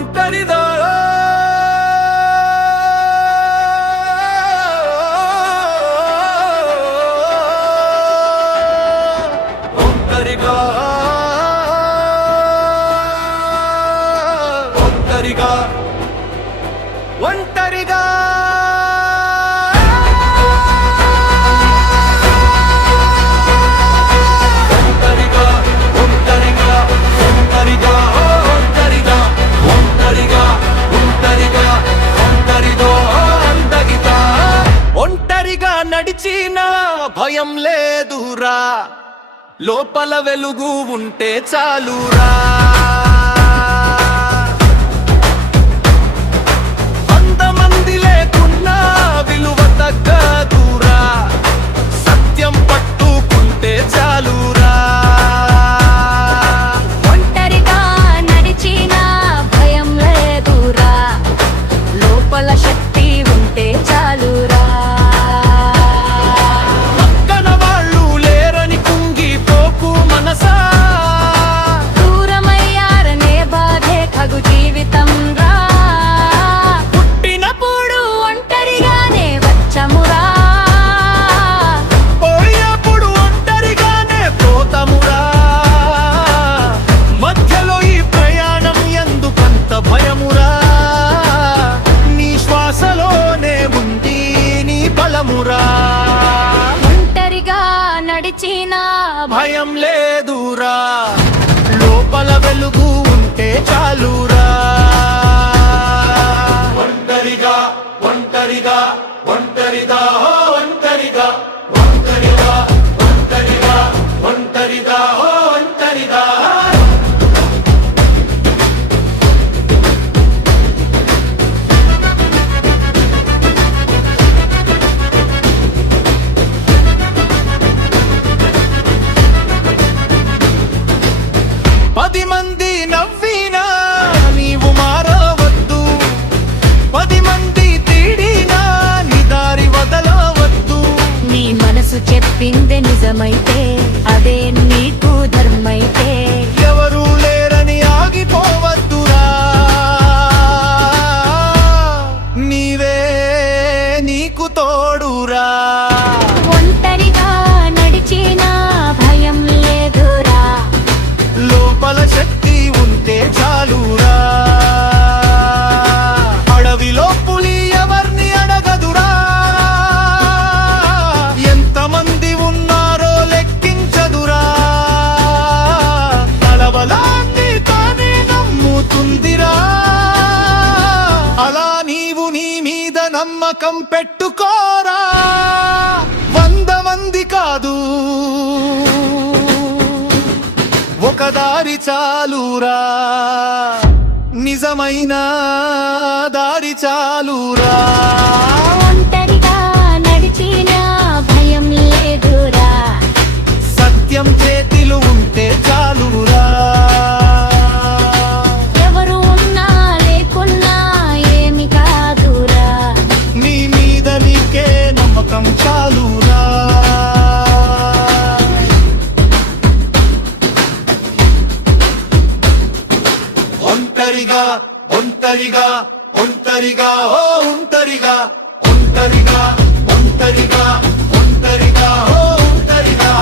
ఒంటరిదా ఒంటరిగా ఒంటరిగా ఒంటరిగా నడిచినా భయం లేదురా, లోపల వెలుగు ఉంటే చాలురా. అంతమంది లేకున్నా విలువ తగ్గదురా, సత్యం పట్టుకుంటే చాలురా. ఒంటరిగా నడిచినా భయం లేదురా, లోపల శక్తి ఉంటే చాలురా. దూరమయ్యారనే బాధే కగు జీవితం రా, పుట్టినప్పుడు ఒంటరిగానే వచ్చమురా, పోయేప్పుడు ఒంటరిగానే పోతమురా. మధ్యలో ఈ ప్రయాణం ఎందుకంత భయమురా, నీ శ్వాసలోనే ఉంది నీ బలమురా. ఒంటరిగా నడిచినా భయం లేదురా, లోపల వెలుగు ఉంటే చాలురా. ఒంటరిగా ఒంటరిగా ఒంటరిగా ఒంటరిగా ఒంటరిగా ఒంటరిగా ఒంటరిగా ఒంటరిగా. పది మంది నవ్వినా నీవు మారవద్దు, పది మంది తీడినా నీ దారి వదలవద్దు. నీ మనసు చెప్పిందే నిజమైతే అదే నీకు ధర్మైతే, ఎవరు లేరని ఆగిపోవద్దురా, నీవే నీకు తోడురా. ఒంటరిగా నడిచినా భయం లేదురా, లోపల శక్తి ఉంటే చాలురా. అడవిలో పులి ఎవర్ని అడగదురా, ఎంతమంది ఉన్నారో లెక్కించదురా. తలబలాన్ని తానే నమ్ముతుందిరా, అలా నీవు నీ మీద నమ్మకం పెట్టుకోరా. 100 మంది కాదు ఒక దారి చాలురా, నిజమైన దారి చాలురా. ఒంటరిగా నడిచినా భయం లేదురా, సత్యం చేతిలో ఉంటే చాలురా. ఎవరు ఉన్నా లేకున్నా ఏమి కాదురా, నీ మీద నీకే నమ్మకం చాలురా. ఒంటరిగా ఒంటరిగా ఒంటరిగా ఓ ఒంటరిగా ఒంటరిగా ఒంటరిగా ఒంటరిగా ఓ ఒంటరిగా.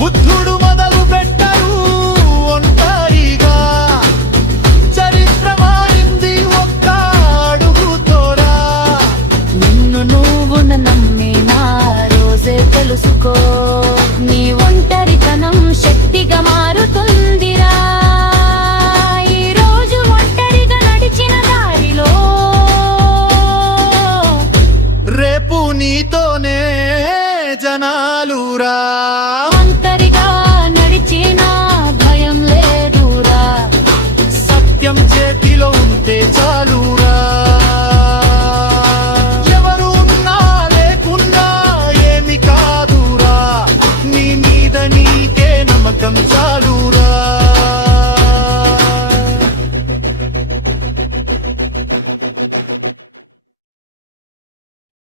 బుద్ధుడు మొదలు పెట్టరు ఒంటరిగా, చరిత్ర మారింది ఒక్క అడుగుతోరా. నిన్ను నువ్వు నమ్మినా రోజే తెలుసుకో, నీ ఒంటరితనం శక్తిగా మారుతుందిరా. ఈ రోజు ఒంటరిగా నడిచిన దారిలో రేపు నీతోనే జనాలురా. ఒంటరిగా నడిచిన భయం లేదురా, సత్యం చేతిలో ఉంటే చాలు.